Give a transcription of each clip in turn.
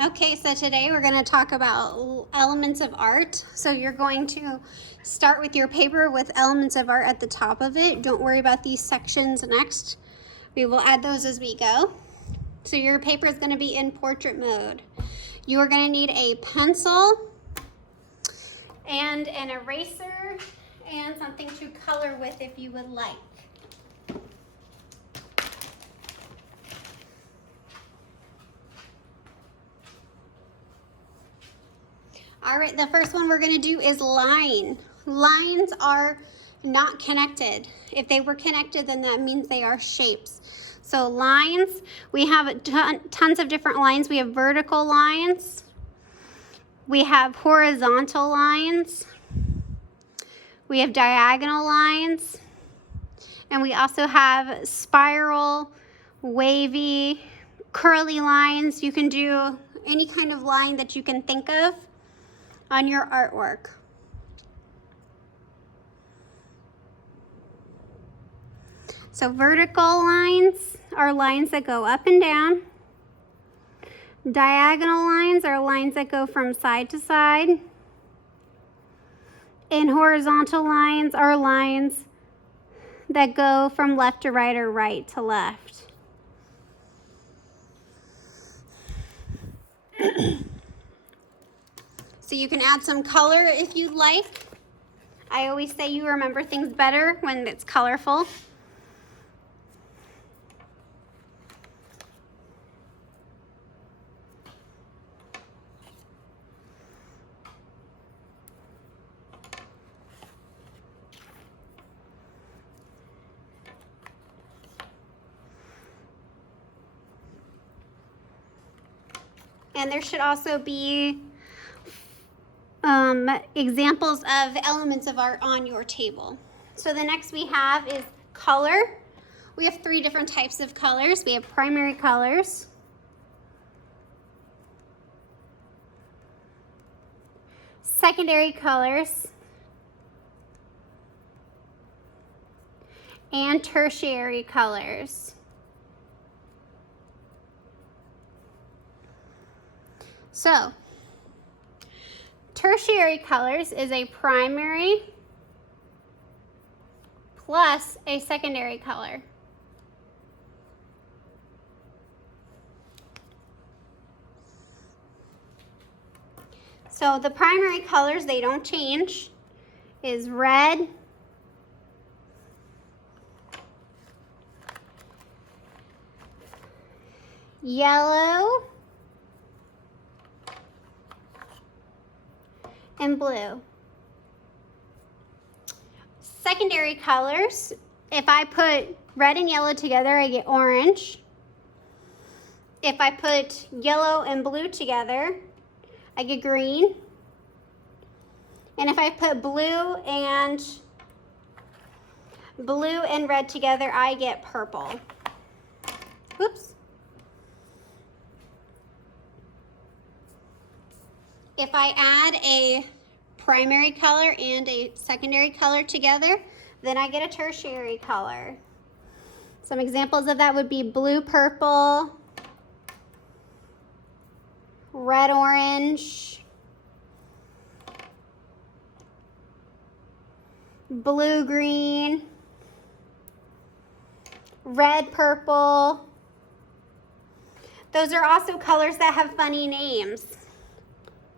Okay, so today we're going to talk about elements of art. So you're going to start with your paper with elements of art at the top of it. Don't worry about these sections next. We will add those as we go. So your paper is going to be in portrait mode. You are going to need a pencil and an eraser and something to color with if you would like. All right, the first one we're gonna do is line. Lines are not connected. If they were connected, then that means they are shapes. So lines, we have tons of different lines. We have vertical lines. We have horizontal lines. We have diagonal lines. And we also have spiral, wavy, curly lines. You can do any kind of line that you can think of on your artwork. So vertical lines are lines that go up and down. Diagonal lines are lines that go from side to side. And horizontal lines are lines that go from left to right or right to left. So you can add some color if you'd like. I always say you remember things better when it's colorful. And there should also be examples of elements of art on your table. So the next we have is color. We have 3 different types of colors. We have primary colors, secondary colors, and tertiary colors. So, tertiary colors is a primary plus a secondary color. So the primary colors, they don't change, is red, yellow, and blue. Secondary colors, if I put red and yellow together, I get orange. If I put yellow and blue together, I get green. And if I put blue and red together, I get purple. Oops. If I add a primary color and a secondary color together, then I get a tertiary color. Some examples of that would be blue-purple, red-orange, blue-green, red-purple. Those are also colors that have funny names,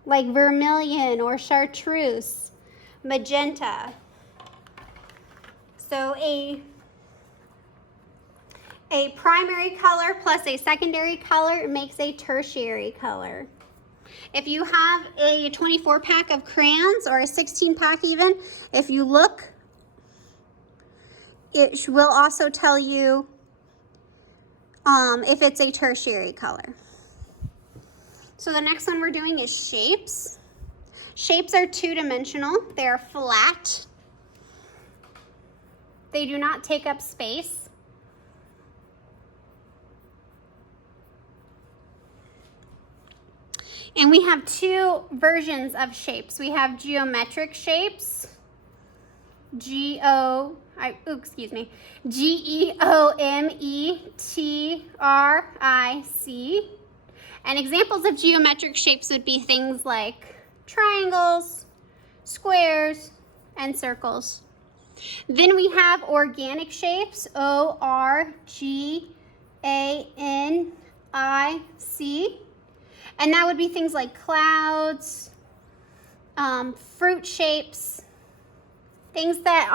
like vermilion or chartreuse, magenta. So a primary color plus a secondary color makes a tertiary color. If you have a 24 pack of crayons or a 16 pack even, if you look, it will also tell you if it's a tertiary color. So the next one we're doing is shapes. Shapes are 2-dimensional. They are flat. They do not take up space. And we have 2 versions of shapes. We have geometric shapes, Geometric, And examples of geometric shapes would be things like triangles, squares, and circles. Then we have organic shapes, O-R-G-A-N-I-C. And that would be things like clouds, fruit shapes, things that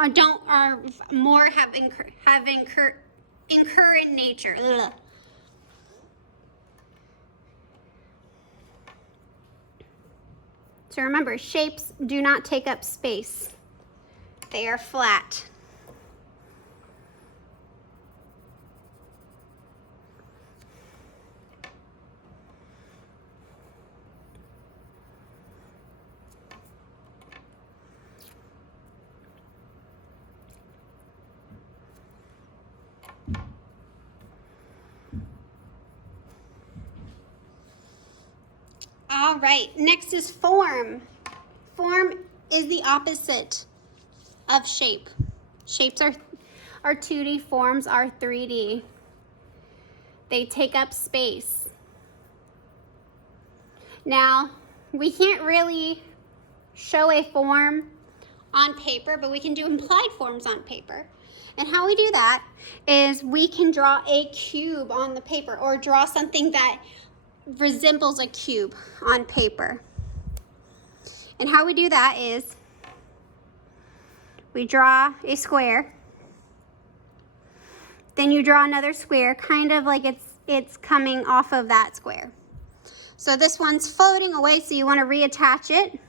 incur in nature. Ugh. So remember, shapes do not take up space. They are flat. All right, next is form. Form is the opposite of shape. Shapes are 2D, forms are 3D. They take up space. Now, we can't really show a form on paper, but we can do implied forms on paper. And how we do that is we can draw a cube on the paper or draw something that resembles a cube on paper. And how we do that is we draw a square, then you draw another square, kind of like it's coming off of that square. So this one's floating away, so you want to reattach it.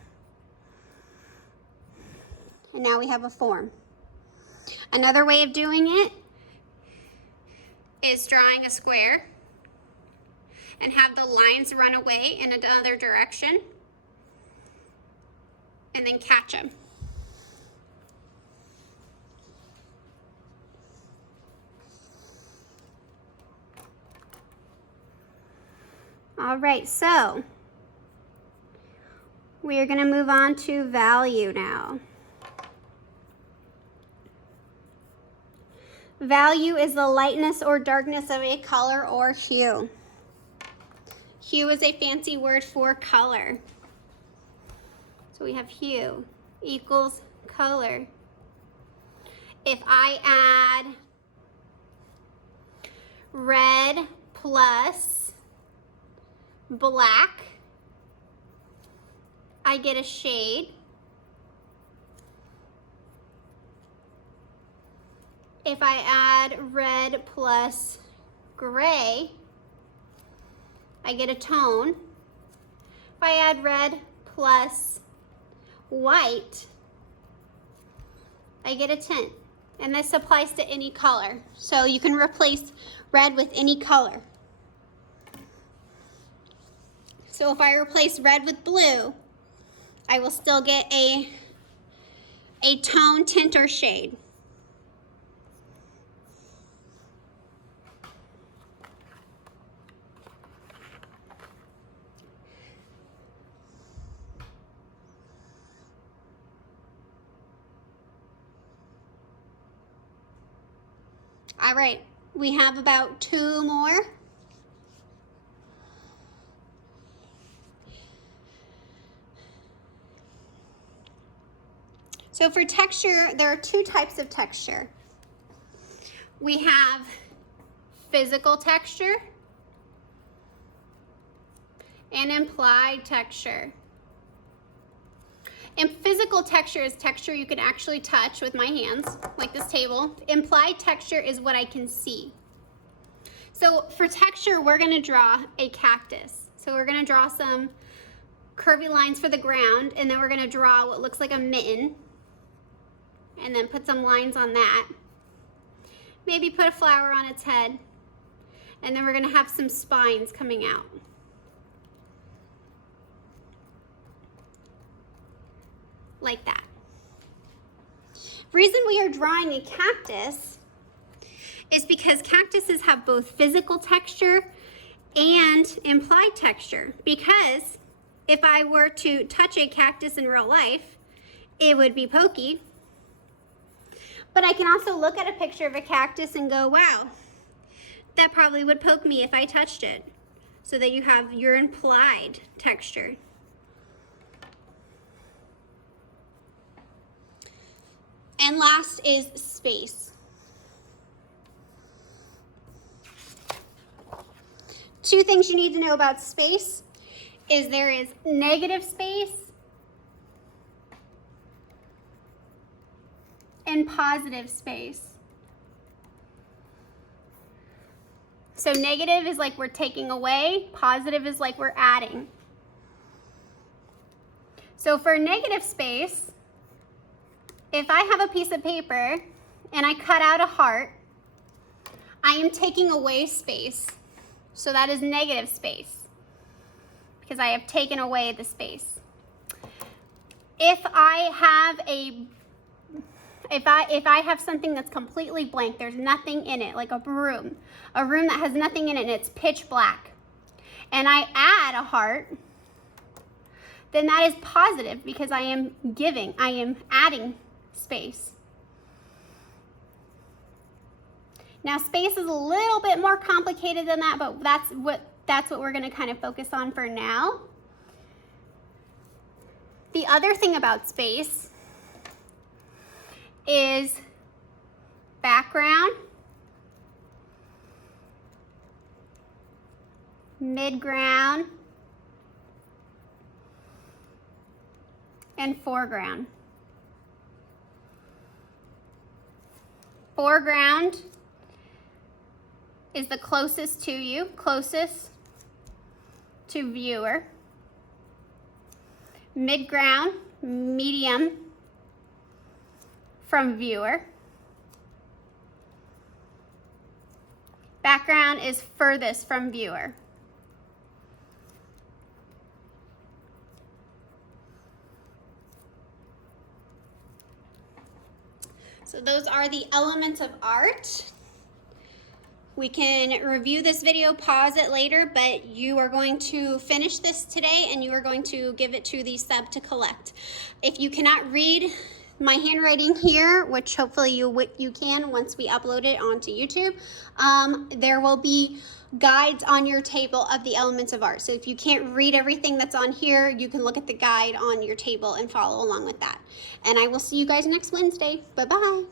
And now we have a form. Another way of doing it is drawing a square and have the lines run away in another direction and then catch them. All right, so we are going to move on to value now. Value is the lightness or darkness of a color or hue. Hue is a fancy word for color. So we have hue equals color. If I add red plus black, I get a shade. If I add red plus gray, I get a tone. If I add red plus white, I get a tint. And this applies to any color. So you can replace red with any color. So if I replace red with blue, I will still get a tone, tint, or shade. All right, we have about 2 more. So for texture, there are 2 types of texture. We have physical texture and implied texture. And physical texture is texture you can actually touch with my hands, like this table. Implied texture is what I can see. So for texture, we're gonna draw a cactus. So we're gonna draw some curvy lines for the ground, and then we're gonna draw what looks like a mitten, and then put some lines on that. Maybe put a flower on its head, and then we're gonna have some spines coming out. Like that. Reason we are drawing a cactus is because cactuses have both physical texture and implied texture. Because if I were to touch a cactus in real life, it would be pokey. But I can also look at a picture of a cactus and go, wow, that probably would poke me if I touched it. so that you have your implied texture. And last is space. Two things you need to know about space is there is negative space and positive space. So negative is like we're taking away, positive is like we're adding. So for negative space, if I have a piece of paper and I cut out a heart, I am taking away space. So that is negative space because I have taken away the space. If I have something that's completely blank, there's nothing in it, like a room that has nothing in it and it's pitch black, and I add a heart, then that is positive because I am adding space. Now space is a little bit more complicated than that, but that's what we're going to kind of focus on for now. The other thing about space is background, midground, and foreground. Foreground is the closest to you, closest to viewer. Midground, medium from viewer. Background is furthest from viewer. So those are the elements of art. We can review this video, pause it later, but you are going to finish this today and you are going to give it to the sub to collect. If you cannot read my handwriting here, which hopefully you can once we upload it onto YouTube, there will be guides on your table of the elements of art. So if you can't read everything that's on here, you can look at the guide on your table and follow along with that. And I will see you guys next Wednesday. Bye-bye.